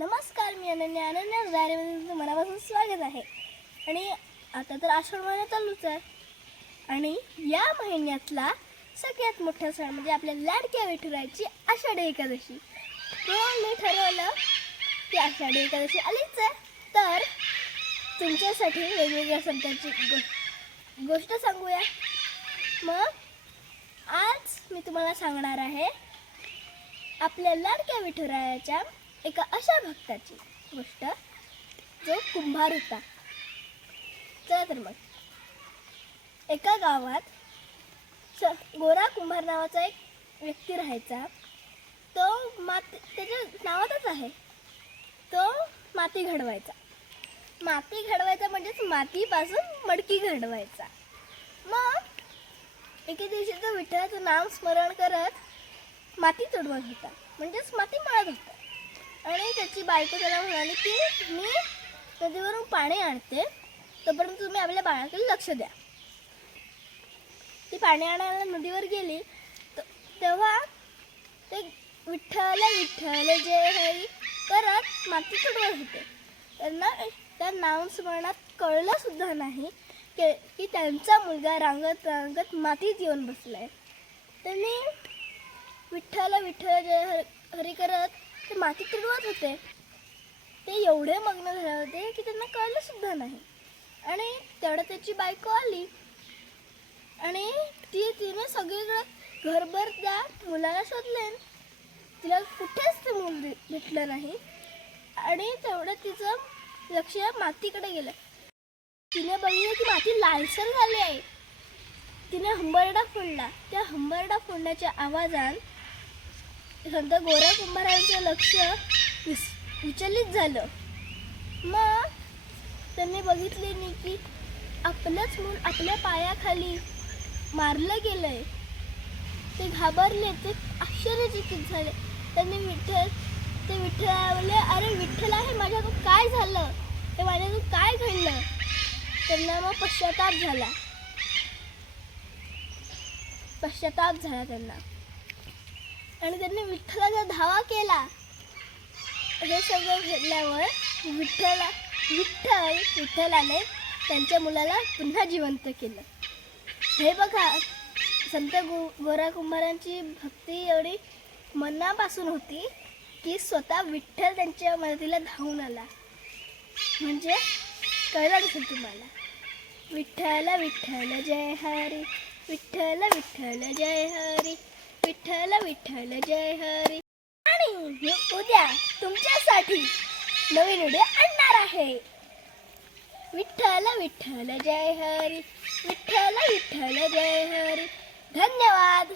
नमस्कार मी अनन्या. अनन्या डायरीमध्ये मनापासून स्वागत आहे. आणि आता तर आषाढ महिना चालूच आहे. आणि या महिन्यातला सगळ्यात मोठा सण म्हणजे आपल्या लाडक्या विठुरायची आषाढी एकादशी. म्हणून मी ठरवलं की आषाढी एकादशी आलीच आहे. तर तुमच्यासाठी वेगवेगळ्या संतांची गो गोष्ट सांगूया. मग आज मी तुम्हाला सांगणार आहे आपल्या लाडक्या विठुरायाच्या एका अशा भक्ताची गोष्ट जो कुंभार होता चला तर मग. एका गावात स गोरा कुंभार नावाचा एक व्यक्ती राहायचा. तो माती त्याच्या नावातच आहे. तो माती घडवायचा. माती घडवायचा म्हणजेच मातीपासून मडकी घडवायचा. मग एके दिवशी तो विठ्ठलाचं नाम स्मरण करत माती तुडवत होता. म्हणजेच माती मळत होता. आणि त्याची बायको त्याला म्हणाली की मी नदीवरून पाणी आणते. तोपर्यंत तुम्ही आपल्या बाळाकडे लक्ष द्या. ती पाणी आणायला नदीवर गेली. तेव्हा ते विठ्ठल विठ्ठल जे हरी करत माती तुडवत होते. त्यांना त्या नामस्मरणात कळलं सुद्धा नाही की की त्यांचा मुलगा रांगत रांगत मातीत येऊन बसलाय. त्यांनी विठ्ठल विठ्ठल जय हर- हरी करत ते माती तुडवत होते. ते एवढे मग्न झाले होते की त्यांना कळलं सुद्धा नाही. आणि तेवढं त्याची बायको आली. आणि ती तिने सगळीकडे घरभर त्या मुलाला शोधले. तिला कुठेच ते मूल भेटलं नाही. आणि तेवढं तिचं लक्ष मातीकडे गेलं. तिने बघितलं की माती लालसर झाली आहे. तिने हंबरडा फोडला. त्या हंबरडा फोडण्याच्या आवाजात संत गोरा कुंभारांचं लक्ष विस विचलित झालं. मग त्यांनी बघितले नाही की आपलंच मूल आपल्या पायाखाली मारलं गेलंय. ते घाबरले ते आश्चर्यचकित झाले. त्यांनी विठ्ठल ते विठ्ठलावले अरे विठ्ठला हे माझ्याकडून काय झालं? हे माझ्याकडून काय घडलं? त्यांना मग पश्चाताप झाला. पश्चाताप झाला त्यांना. आणि त्यांनी विठ्ठलाचा धावा केला. हे सगळं घडल्यावर विठ्ठला विठ्ठल विठ्ठलाने त्यांच्या मुलाला पुन्हा जिवंत केलं. हे बघा संत गो गोरा कुंभारांची भक्ती एवढी मनापासून होती की स्वतः विठ्ठल त्यांच्या मदतीला धावून आला. म्हणजे कळलं असेल तुम्हाला. विठ्ठल विठ्ठल जय हरी विठ्ठल विठ्ठल जय हरी. विठ्ठल विठ्ठल जय हरी. आणि मी उद्या तुमच्यासाठी नवीन व्हिडिओ आणणार आहे. विठ्ठल विठ्ठल जय हरी. विठ्ठल विठ्ठल जय हरी. धन्यवाद.